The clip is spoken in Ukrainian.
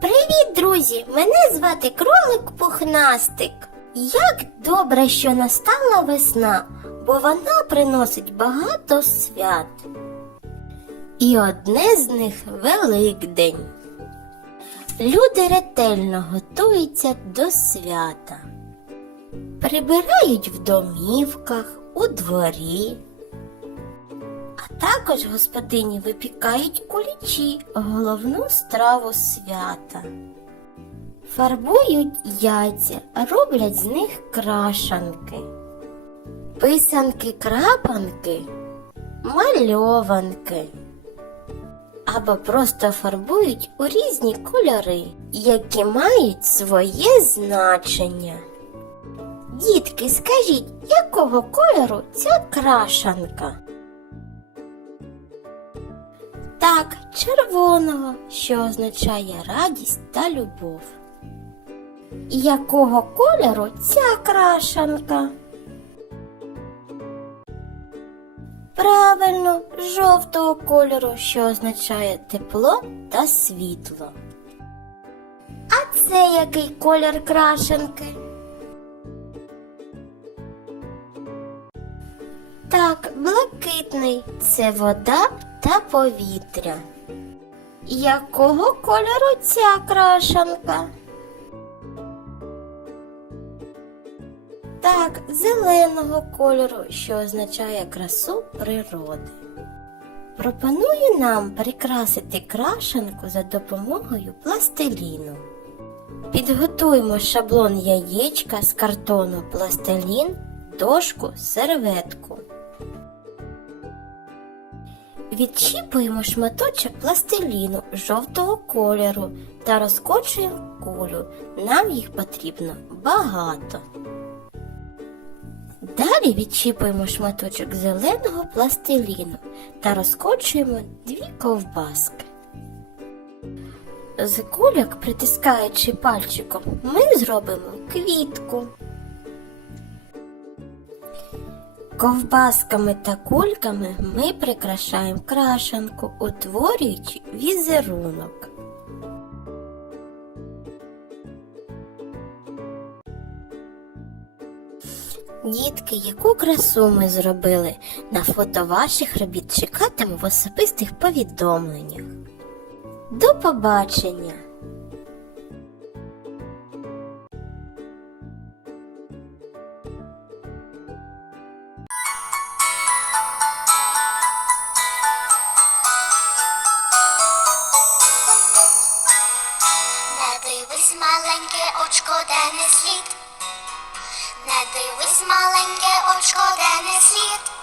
Привіт, друзі! Мене звати кролик Пухнастик. Як добре, що настала весна, бо вона приносить багато свят. І одне з них Великдень. Люди ретельно готуються до свята. Прибирають в домівках, у дворі. Також господині випікають кулічі, головну страву свята. Фарбують яйця, роблять з них крашанки. Писанки крапанки, мальованки. Або просто фарбують у різні кольори, які мають своє значення. Дітки, скажіть, якого кольору ця крашанка? Так, червоного, що означає радість та любов. І Якого кольору ця крашанка? Правильно, жовтого кольору, що означає тепло та світло. А це який колір крашенки? Так, блакитний це вода та повітря. Якого кольору ця крашанка? Так, зеленого кольору, що означає красу природи. Пропоную нам прикрасити крашенку за допомогою пластиліну. Підготуємо шаблон яєчка з картону пластилін, дошку, серветку. Відчіпуємо шматочок пластиліну жовтого кольору та розкочуємо кулю. Нам їх потрібно багато. Далі відчіпуємо шматочок зеленого пластиліну та розкочуємо дві ковбаски. З кульок, притискаючи пальчиком, ми зробимо квітку. Ковбасками та кульками ми прикрашаємо крашанку, утворюючи візерунок. Дітки, яку красу ми зробили? На фото ваших робіт чекатиму в особистих повідомленнях. До побачення! Дивись, маленьке очко, де не слід. Не дивись, маленьке очко, де не слід.